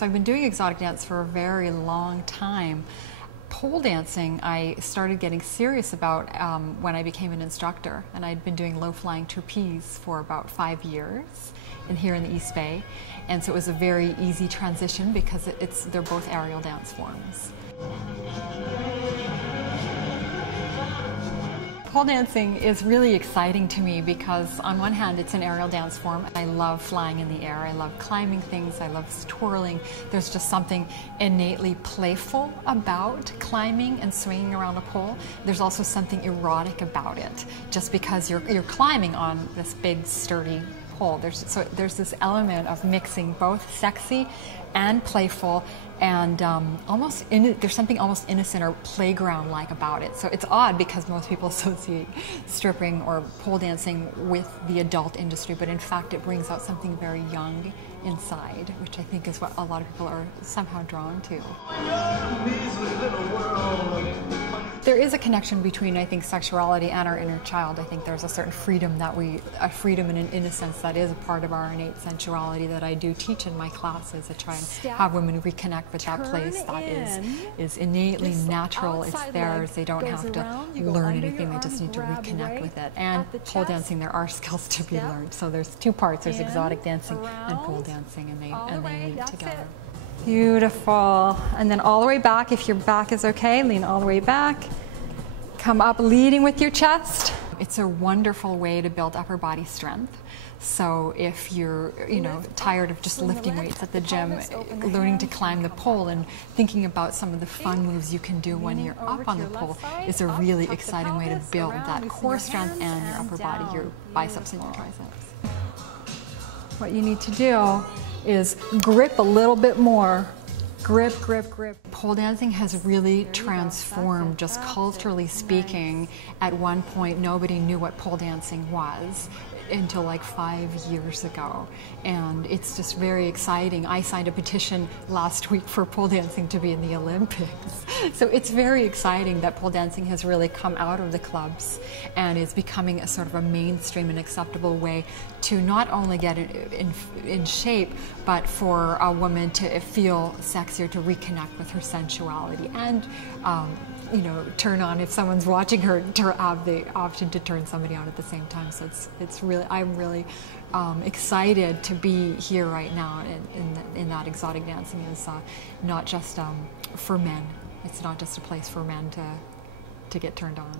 So I've been doing exotic dance for a very long time. Pole dancing I started getting serious about when I became an instructor, and I'd been doing low-flying trapeze for about 5 years here in the East Bay, and so it was a very easy transition because they're both aerial dance forms. Pole dancing is really exciting to me because on one hand it's an aerial dance form. I love flying in the air, I love climbing things, I love twirling. There's just something innately playful about climbing and swinging around a pole. There's also something erotic about it, just because you're climbing on this big sturdy pole. There's this element of mixing both sexy and playful, and there's something almost innocent or playground-like about it. So it's odd because most people associate stripping or pole dancing with the adult industry, but in fact it brings out something very young inside, which I think is what a lot of people are somehow drawn to. There is a connection between, I think, sexuality and our inner child. I think there's a certain freedom a freedom and an innocence that is a part of our innate sensuality that I do teach in my classes. I try and have women reconnect with that place that is innately natural. It's theirs. They don't have to learn anything. They just need to reconnect with it. And pole dancing, there are skills to be learned. So there's two parts. There's exotic dancing and pole dancing, and they meet together. Beautiful. And then all the way back, if your back is okay, lean all the way back. Come up leading with your chest. It's a wonderful way to build upper body strength. So if you're, tired of just lifting weights at the gym, learning to climb the pole and thinking about some of the fun moves you can do when you're up on the pole is a really exciting way to build that core strength and your upper body, your biceps and your triceps. What you need to do is grip a little bit more. Grip, grip, grip. Pole dancing has really transformed, just culturally speaking. At one point, nobody knew what pole dancing was until like 5 years ago, and it's just very exciting. I signed a petition last week for pole dancing to be in the Olympics. So it's very exciting that pole dancing has really come out of the clubs and is becoming a sort of a mainstream and acceptable way to not only get it in shape, but for a woman to feel sexier, to reconnect with her sensuality, and turn on, if someone's watching her, to have the option to turn somebody on at the same time. So I'm really excited to be here right now in that exotic dancing is not just for men. It's not just a place for men to get turned on.